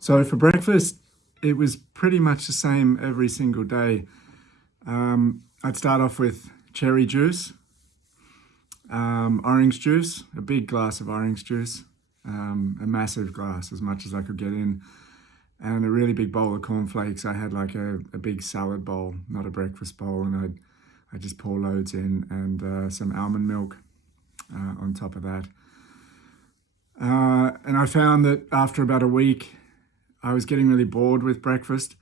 So for breakfast, it was pretty much the same every single day. I'd start off with cherry juice, orange juice, a big glass of orange juice, a massive glass, as much as I could get in, and a really big bowl of cornflakes. I had like a big salad bowl, not a breakfast bowl, and I'd just pour loads in, and some almond milk on top of that. And I found that after about a week, I was getting really bored with breakfast.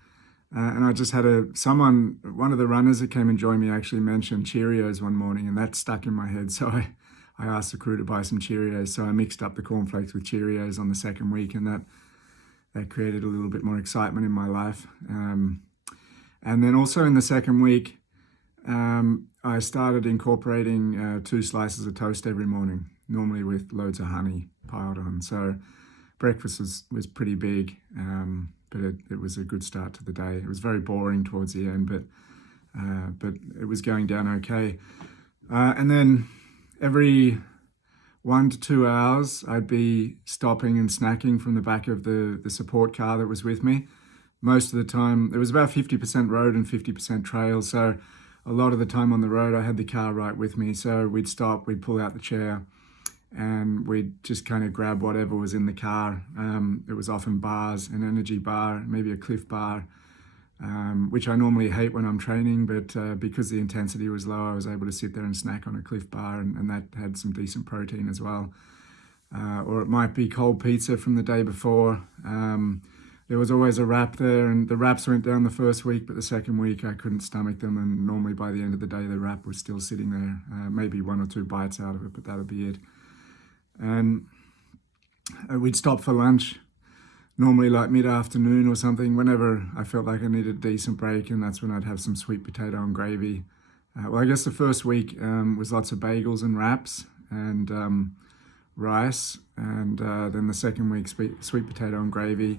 And I just had one of the runners that came and joined me actually mentioned Cheerios one morning, and that stuck in my head. So I asked the crew to buy some Cheerios. So I mixed up the cornflakes with Cheerios on the second week, and that created a little bit more excitement in my life. And then also in the second week, I started incorporating 2 slices of toast every morning, normally with loads of honey piled on. So breakfast was pretty big, but it was a good start to the day. It was very boring towards the end, but it was going down okay. And then every 1 to 2 hours, I'd be stopping and snacking from the back of the support car that was with me. Most of the time, it was about 50% road and 50% trail. So a lot of the time on the road, I had the car right with me. So we'd stop, we'd pull out the chair, and we'd just kind of grab whatever was in the car. It was often bars, an energy bar, maybe a Cliff bar, which I normally hate when I'm training, but because the intensity was low, I was able to sit there and snack on a Cliff bar, and that had some decent protein as well. Or it might be cold pizza from the day before. There was always a wrap there, and the wraps went down the first week, but the second week I couldn't stomach them, and normally by the end of the day the wrap was still sitting there. Maybe 1 or 2 bites out of it, but that would be it. And we'd stop for lunch, normally like mid-afternoon or something, whenever I felt like I needed a decent break, and that's when I'd have some sweet potato and gravy. Well, I guess the first week was lots of bagels and wraps and rice, and then the second week, sweet potato and gravy.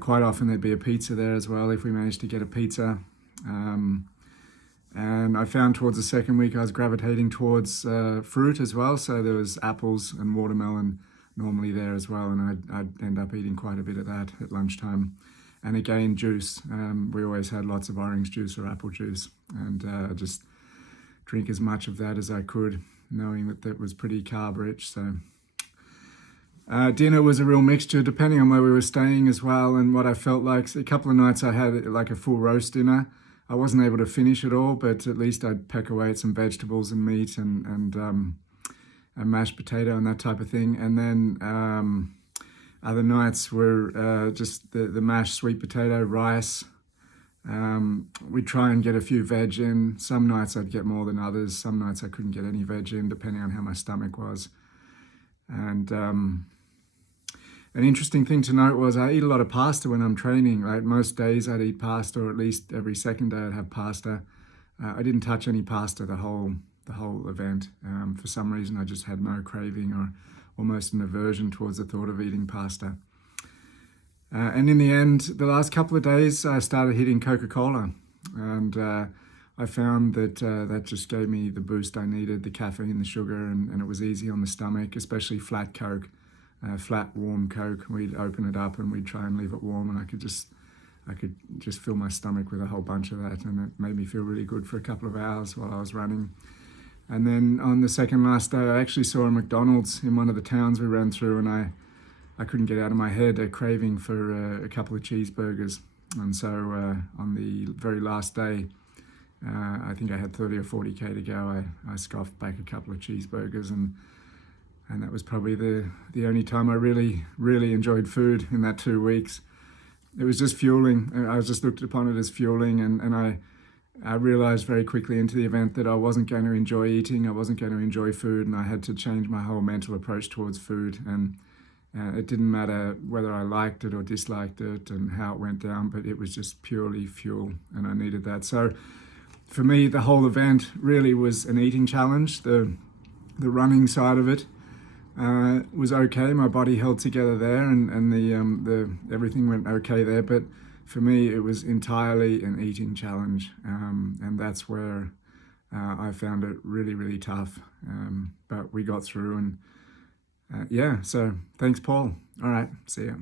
Quite often there'd be a pizza there as well if we managed to get a pizza. And I found towards the second week I was gravitating towards fruit as well. So there was apples and watermelon normally there as well, and I'd end up eating quite a bit of that at lunchtime. And again, juice. We always had lots of orange juice or apple juice, and just drink as much of that as I could, knowing that was pretty carb rich. So dinner was a real mixture depending on where we were staying as well, and what I felt like. So a couple of nights I had like a full roast dinner. I wasn't able to finish it all, but at least I'd peck away at some vegetables and meat and a mashed potato and that type of thing. And then other nights were just the mashed sweet potato, rice. We'd try and get a few veg in. Some nights I'd get more than others. Some nights I couldn't get any veg in, depending on how my stomach was. And an interesting thing to note was I eat a lot of pasta when I'm training. Right, most days I'd eat pasta, or at least every second day I'd have pasta. I didn't touch any pasta the whole event. For some reason, I just had no craving or almost an aversion towards the thought of eating pasta. And in the end, the last couple of days, I started hitting Coca-Cola, and I found that that just gave me the boost I needed, the caffeine, the sugar, and it was easy on the stomach, especially flat Coke. Flat warm Coke. We'd open it up and we'd try and leave it warm, and I could just fill my stomach with a whole bunch of that, and it made me feel really good for a couple of hours while I was running. And then on the second last day, I actually saw a McDonald's in one of the towns we ran through, and I couldn't get out of my head a craving for a couple of cheeseburgers. And so on the very last day, I think I had 30 or 40k to go. I scoffed back a couple of cheeseburgers, and that was probably the only time I really, really enjoyed food in that 2 weeks. It was just fueling. I just looked upon it as fueling, and I realized very quickly into the event that I wasn't going to enjoy eating, I wasn't going to enjoy food, and I had to change my whole mental approach towards food. And it didn't matter whether I liked it or disliked it and how it went down, but it was just purely fuel, and I needed that. So for me, the whole event really was an eating challenge. The running side of it was okay. My body held together there, and the everything went okay there. But for me, it was entirely an eating challenge, and that's where I found it really, really tough. But we got through, and yeah. So thanks, Paul. All right, see ya.